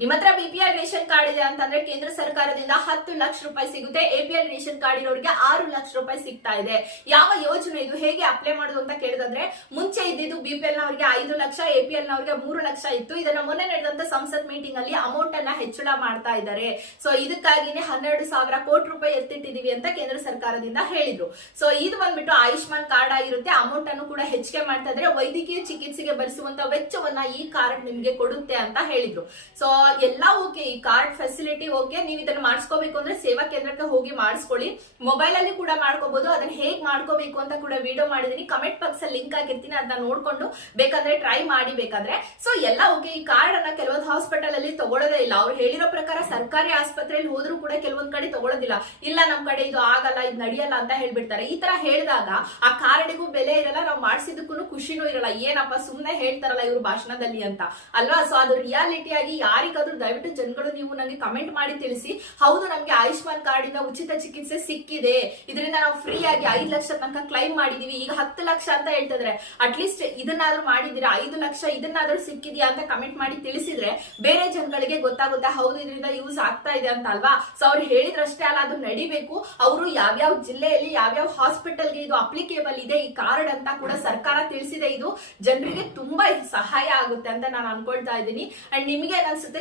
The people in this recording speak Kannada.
ನಿಮ್ಮ ಹತ್ರ ಬಿಪಿಎಲ್ ರೇಷನ್ ಕಾರ್ಡ್ ಇದೆ ಅಂತಂದ್ರೆ ಕೇಂದ್ರ ಸರ್ಕಾರದಿಂದ ಹತ್ತು ಲಕ್ಷ ರೂಪಾಯಿ ಸಿಗುತ್ತೆ. ಎಪಿಎಲ್ ರೇಷನ್ ಕಾರ್ಡ್ ಇರೋರಿಗೆ ಆರು ಲಕ್ಷ ರೂಪಾಯಿ ಸಿಗ್ತಾ ಇದೆ. ಯಾವ ಯೋಜನೆ ಇದು? ಹೇಗೆ ಅಪ್ಲೈ ಮಾಡುದು ಅಂತ ಕೇಳಿದ್ರೆ ಮುಂಚೆ ಇದ್ದಿದ್ದು ಬಿಪಿಎಲ್ ನವರಿಗೆ ಐದು ಲಕ್ಷ ಎಪಿಎಲ್ ನವರಿಗೆ ಮೂರು ಲಕ್ಷ ಇತ್ತು. ಇದನ್ನ ಮೊನ್ನೆ ನಡೆದಂತ ಸಂಸತ್ ಮೀಟಿಂಗ್ ಅಲ್ಲಿ ಅಮೌಂಟ್ ಅನ್ನ ಹೆಚ್ಚಳ ಮಾಡ್ತಾ ಇದ್ದಾರೆ. ಸೊ ಇದಕ್ಕಾಗಿನೇ ಹನ್ನೆರಡು ಸಾವಿರ ಕೋಟಿ ರೂಪಾಯಿ ಎತ್ತಿಟ್ಟಿದೀವಿ ಅಂತ ಕೇಂದ್ರ ಸರ್ಕಾರದಿಂದ ಹೇಳಿದ್ರು. ಸೊ ಇದು ಬಂದ್ಬಿಟ್ಟು ಆಯುಷ್ಮಾನ್ ಕಾರ್ಡ್ ಆಗಿರುತ್ತೆ. ಅಮೌಂಟ್ ಅನ್ನು ಕೂಡ ಹೆಚ್ಚಿಗೆ ಮಾಡ್ತಾ ಇದ್ರೆ ವೈದ್ಯಕೀಯ ಚಿಕಿತ್ಸೆಗೆ ಭರಿಸುವಂತ ವೆಚ್ಚವನ್ನ ಈ ಕಾರ್ಡ್ ನಿಮ್ಗೆ ಕೊಡುತ್ತೆ ಅಂತ ಹೇಳಿದ್ರು. ಸೊ ಎಲ್ಲಾ ಓಕೆ ಈ ಕಾರ್ಡ್ ಫೆಸಿಲಿಟಿ ಓಕೆ ನೀವು ಇದನ್ನ ಮಾಡಿಸ್ಕೋಬೇಕು ಅಂದ್ರೆ ಸೇವಾ ಕೇಂದ್ರಕ್ಕೆ ಹೋಗಿ ಮಾಡಿಸ್ಕೊಳ್ಳಿ. ಮೊಬೈಲ್ ಅಲ್ಲಿ ಕೂಡ ಮಾಡ್ಕೋಬಹುದು ಅದನ್ನ ಹೇಗ್ ಮಾಡ್ಕೋಬೇಕು ಅಂತ ಕೂಡ ವಿಡಿಯೋ ಮಾಡಿದೀನಿ. ಕಮೆಂಟ್ ಬಾಕ್ಸ್ ಅಲ್ಲಿ ಲಿಂಕ್ ಹಾಕಿರ್ತೀನಿ ಅದನ್ನ ನೋಡ್ಕೊಂಡು ಬೇಕಾದ್ರೆ ಟ್ರೈ ಮಾಡಿ ಬೇಕಾದ್ರೆ. ಸೊ ಎಲ್ಲ ಓಕೆ ಈ ಕಾರ್ಡ್ ಅನ್ನ ಕೆಲವೊಂದು ಹಾಸ್ಪಿಟಲ್ ಅಲ್ಲಿ ತಗೊಳ್ಳೋದೇ ಇಲ್ಲ. ಅವ್ರು ಹೇಳಿರೋ ಪ್ರಕಾರ ಸರ್ಕಾರಿ ಆಸ್ಪತ್ರೆಯಲ್ಲಿ ಹೋದ್ರೂ ಕೂಡ ಕೆಲವೊಂದ್ ಕಡೆ ತಗೊಳ್ಳೋದಿಲ್ಲ. ಇಲ್ಲ, ನಮ್ ಕಡೆ ಇದು ಆಗಲ್ಲ, ಇದು ನಡೆಯಲ್ಲ ಅಂತ ಹೇಳ್ಬಿಡ್ತಾರೆ. ಈ ತರ ಹೇಳಿದಾಗ ಆ ಕಾರ್ಡಿಗೂ ಬೆಲೆ ಇರಲ್ಲ, ನಾವು ಮಾಡಿಸಿದಕ್ಕೂ ಖುಷಿನೂ ಇರಲ್ಲ. ಏನಪ್ಪ, ಸುಮ್ನೆ ಹೇಳ್ತಾರಲ್ಲ ಇವ್ರ ಭಾಷಣದಲ್ಲಿ ಅಂತ. ಅಲ್ವಾ? ಸೊ ಅದು ರಿಯಾಲಿಟಿ ಆಗಿ ಯಾರಿಗಾದ್ರೂ ದಯವಿಟ್ಟು ಜನಗಳು ನೀವು ನಂಗೆ ಕಮೆಂಟ್ ಮಾಡಿ ತಿಳಿಸಿ. ಹೌದು, ನಮ್ಗೆ ಆಯುಷ್ಮಾನ್ ಕಾರ್ಡ್ ಇಂದ ಉಚಿತ ಚಿಕಿತ್ಸೆ ಸಿಕ್ಕಿದೆ. ಇದರಿಂದ ನಾವು ಫ್ರೀ ಆಗಿ ಐದು ಲಕ್ಷ ತನಕ ಕ್ಲೈಮ್ ಮಾಡಿದೀವಿ. ಹತ್ತು ಲಕ್ಷ ಅಂತ ಹೇಳ್ತಿದ್ರೆ ಅಟ್ಲೀಸ್ಟ್ ಇದನ್ನಾದ್ರೂ ಮಾಡಿದೀರಾ ಐದು ಲಕ್ಷ ಇದನ್ನಾದ್ರೂ ಸಿಕ್ಕಿದ್ಯಾ ಅಂತ ಕಮೆಂಟ್ ಮಾಡಿ ತಿಳಿಸಿದ್ರೆ ಬೇರೆ ಜನಗಳಿಗೆ ಗೊತ್ತಾಗುತ್ತೆ, ಹೌದು, ಇದರಿಂದ ಯೂಸ್ ಆಗ್ತಾ ಇದೆ ಅಂತ ಅಲ್ವಾ? ಸೊ ಅವ್ರು ಹೇಳಿದ್ರಷ್ಟೇ ಅಲ್ಲ, ಅದು ನಡಿಬೇಕು. ಅವರು ಯಾವ್ಯಾವ ಜಿಲ್ಲೆಯಲ್ಲಿ ಯಾವ್ಯಾವ ಹಾಸ್ಪಿಟಲ್ಗೆ ಇದು ಅಪ್ಲಿಕೇಬಲ್ ಇದೆ, ಈ ಕಾರ್ಡ್ ಅಂತ ಕೂಡ ಸರ್ಕಾರ ತಿಳಿಸಿದೆ. ಇದು ಜನರಿಗೆ ತುಂಬಾ ಸಹಾಯ ಆಗುತ್ತೆ ಅಂತ ನಾನು ಅನ್ಕೊಳ್ತಾ ಇದ್ದೀನಿ. ಅಂಡ್ ನಿಮಗೆ ಅನ್ಸುತ್ತೆ?